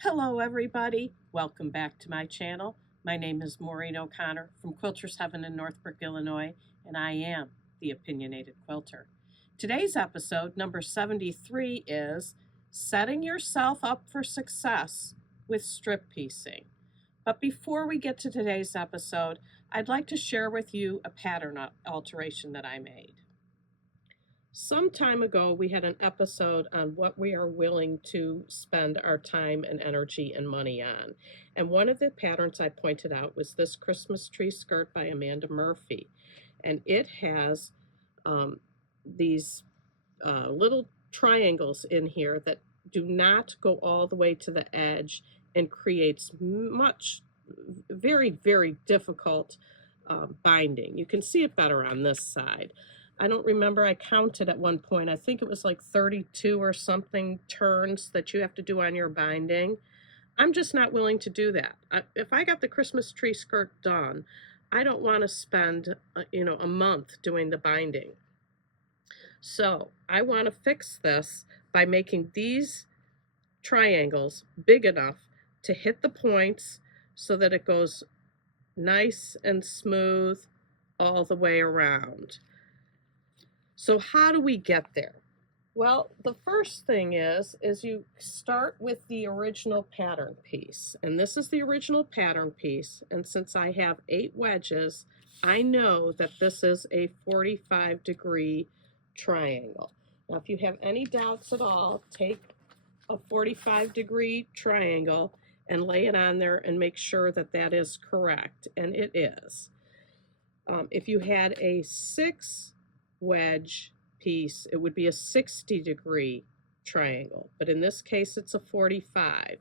Hello everybody, welcome back to my channel. My name is Maureen O'Connor from Quilters Heaven in Northbrook, Illinois, and I am the Opinionated Quilter. Today's episode, number 73, is Setting Yourself Up for Success with Strip Piecing. But before we get to today's episode, I'd like to share with you a pattern alteration that I made. Some time ago, we had an episode on what we are willing to spend our time and energy and money on. And one of the patterns I pointed out was this Christmas tree skirt by Amanda Murphy. And it has these little triangles in here that do not go all the way to the edge and creates very, very difficult binding. You can see it better on this side. I don't remember, I counted at one point, I think it was like 32 or something turns that you have to do on your binding. I'm just not willing to do that. If I got the Christmas tree skirt done, I don't want to spend a month doing the binding. So I want to fix this by making these triangles big enough to hit the points so that it goes nice and smooth all the way around. So how do we get there? Well, the first thing is you start with the original pattern piece. And this is the original pattern piece. And since I have 8 wedges, I know that this is a 45-degree triangle. Now, if you have any doubts at all, take a 45-degree triangle and lay it on there and make sure that that is correct. And it is. If you had a 6 wedge piece, it would be a 60-degree triangle, but in this case it's a 45.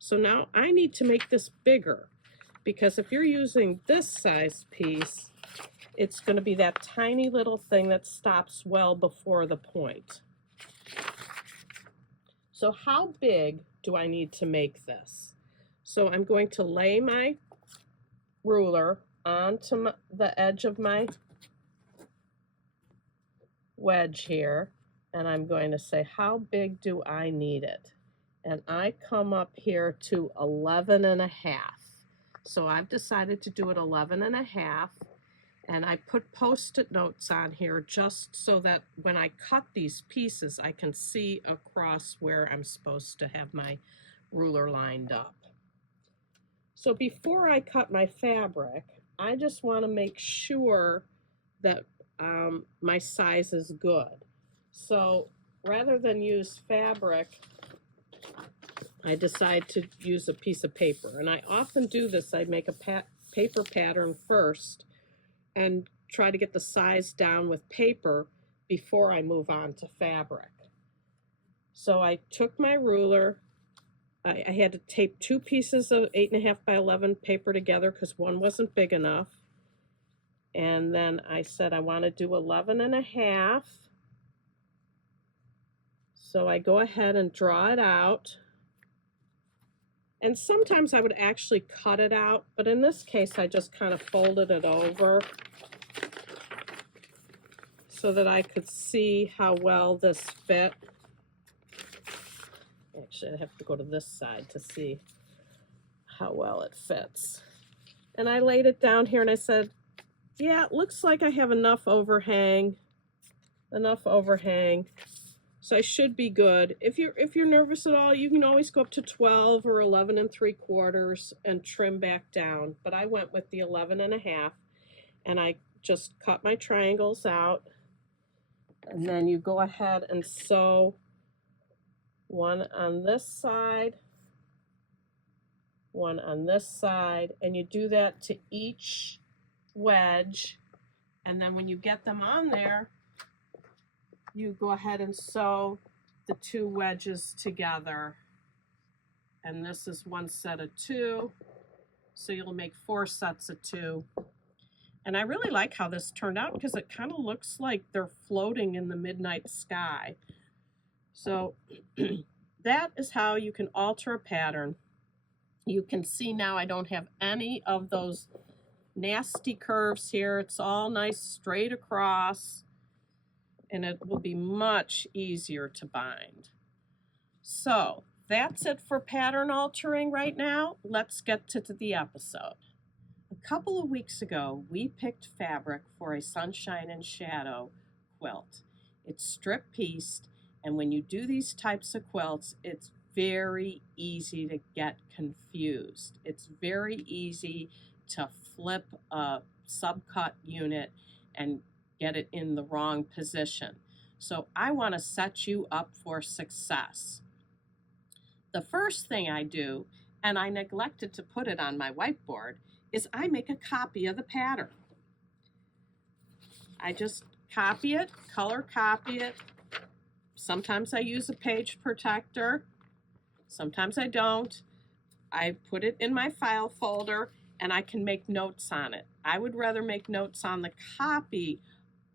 So now I need to make this bigger, because if you're using this size piece, it's going to be that tiny little thing that stops well before the point. So how big do I need to make this? So I'm going to lay my ruler onto the edge of my wedge here, and I'm going to say, how big do I need it? And I come up here to 11 and a half. So I've decided to do it 11 and a half, and I put post-it notes on here just so that when I cut these pieces, I can see across where I'm supposed to have my ruler lined up. So before I cut my fabric, I just want to make sure that my size is good. So rather than use fabric, I decide to use a piece of paper. And I often do this. I make a paper pattern first and try to get the size down with paper before I move on to fabric. So I took my ruler. I had to tape 2 pieces of 8.5 by 11 paper together because one wasn't big enough. And then I said I want to do 11 and a half. So I go ahead and draw it out. And sometimes I would actually cut it out, but in this case I just kind of folded it over so that I could see how well this fit. Actually, I have to go to this side to see how well it fits. And I laid it down here and I said, yeah, it looks like I have enough overhang, so I should be good. If you're nervous at all, you can always go up to 12 or 11 3/4 and trim back down. But I went with the 11 and a half, and I just cut my triangles out. And then you go ahead and sew one on this side, one on this side, and you do that to each wedge. And then when you get them on there, you go ahead and sew the 2 wedges together. And this is one set of 2, so you'll make 4 sets of 2. And I really like how this turned out because it kind of looks like they're floating in the midnight sky. So that is how you can alter a pattern. You can see now I don't have any of those nasty curves here. It's all nice straight across, and it will be much easier to bind. So that's it for pattern altering right now. Let's get to the episode. A couple of weeks ago, we picked fabric for a sunshine and shadow quilt. It's strip pieced, and when you do these types of quilts, it's very easy to get confused. It's very easy to flip a subcut unit and get it in the wrong position. So I want to set you up for success. The first thing I do, and I neglected to put it on my whiteboard, is I make a copy of the pattern. I just copy it, color copy it. Sometimes I use a page protector. Sometimes I don't. I put it in my file folder and I can make notes on it. I would rather make notes on the copy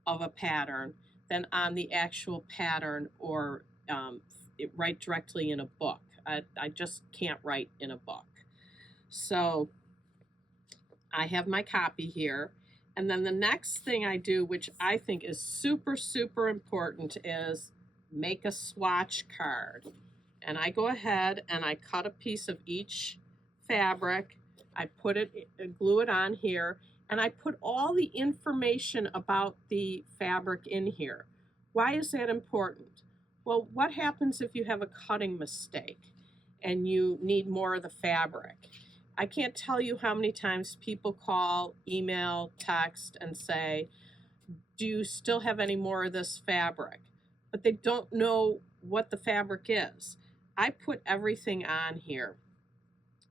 of a pattern than on the actual pattern or write directly in a book. I just can't write in a book. So I have my copy here. And then the next thing I do, which I think is super, super important, is make a swatch card. And I go ahead and I cut a piece of each fabric. I glue it on here, and I put all the information about the fabric in here. Why is that important? Well, what happens if you have a cutting mistake and you need more of the fabric? I can't tell you how many times people call, email, text, and say, do you still have any more of this fabric? But they don't know what the fabric is. I put everything on here.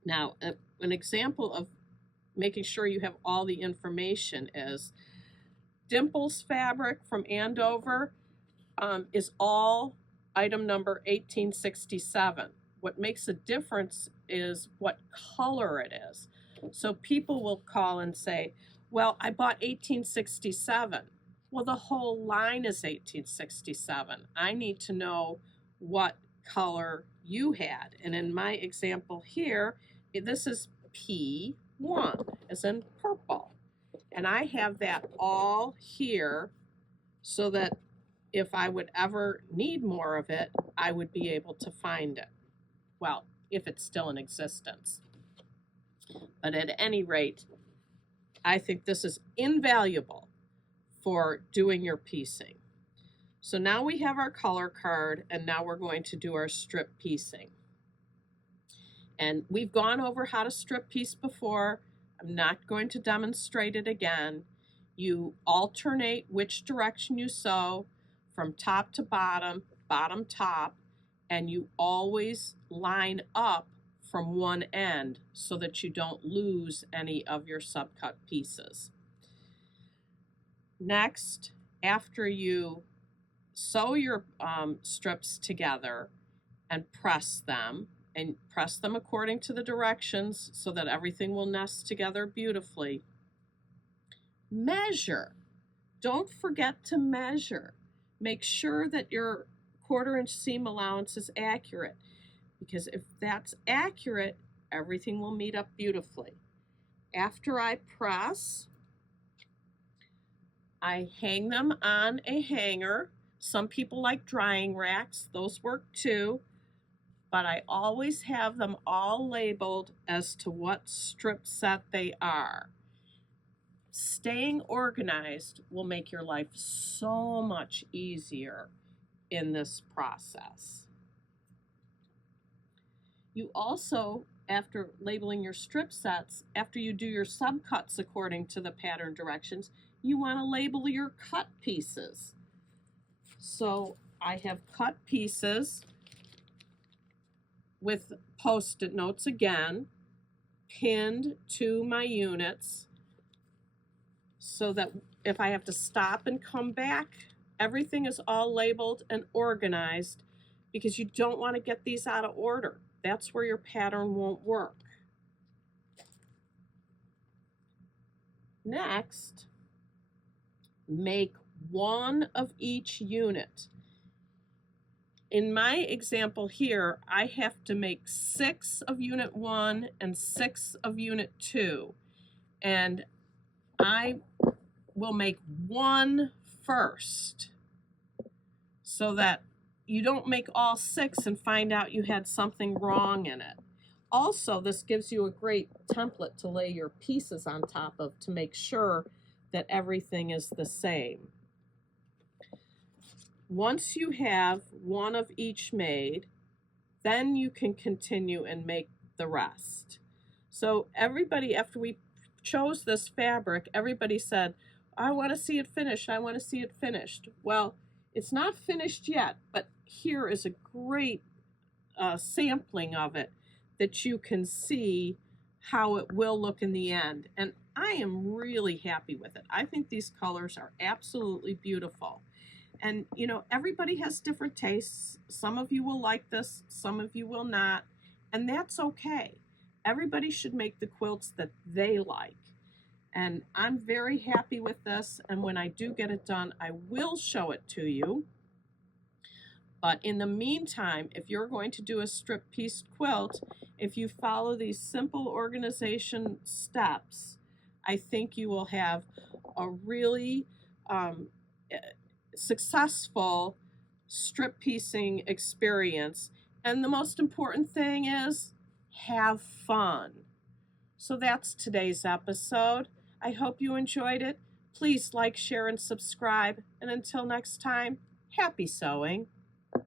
Now, an example of making sure you have all the information is Dimples fabric from Andover is all item number 1867. What makes a difference is what color it is. So people will call and say, well, I bought 1867. Well, the whole line is 1867. I need to know what color you had. And in my example here, this is P1, as in purple. And I have that all here so that if I would ever need more of it, I would be able to find it. Well, if it's still in existence. But at any rate, I think this is invaluable for doing your piecing. So now we have our color card, and now we're going to do our strip piecing. And we've gone over how to strip piece before. I'm not going to demonstrate it again. You alternate which direction you sew from top to bottom, bottom top, and you always line up from one end so that you don't lose any of your subcut pieces. Next, after you sew your strips together and press them according to the directions so that everything will nest together beautifully. Measure. Don't forget to measure. Make sure that your 1/4 inch seam allowance is accurate, because if that's accurate, everything will meet up beautifully. After I press, I hang them on a hanger. Some people like drying racks. Those work too. But I always have them all labeled as to what strip set they are. Staying organized will make your life so much easier in this process. You also, after labeling your strip sets, after you do your subcuts according to the pattern directions, you want to label your cut pieces. So I have cut pieces with Post-it notes again, pinned to my units, so that if I have to stop and come back, everything is all labeled and organized, because you don't want to get these out of order. That's where your pattern won't work. Next, make one of each unit. In my example here, I have to make 6 of unit 1 and 6 of unit 2. And I will make one first so that you don't make all 6 and find out you had something wrong in it. Also, this gives you a great template to lay your pieces on top of to make sure that everything is the same. Once you have one of each made, then you can continue and make the rest. So everybody, after we chose this fabric, everybody said, I want to see it finished. I want to see it finished. Well, it's not finished yet, but here is a great sampling of it that you can see how it will look in the end. And I am really happy with it. I think these colors are absolutely beautiful. And, you know, everybody has different tastes. Some of you will like this, some of you will not, and that's okay. Everybody should make the quilts that they like. And I'm very happy with this, and when I do get it done, I will show it to you. But in the meantime, if you're going to do a strip piece quilt, if you follow these simple organization steps, I think you will have a really successful strip piecing experience. And the most important thing is have fun. So that's today's episode. I hope you enjoyed it. Please like, share, and subscribe. And until next time, happy sewing.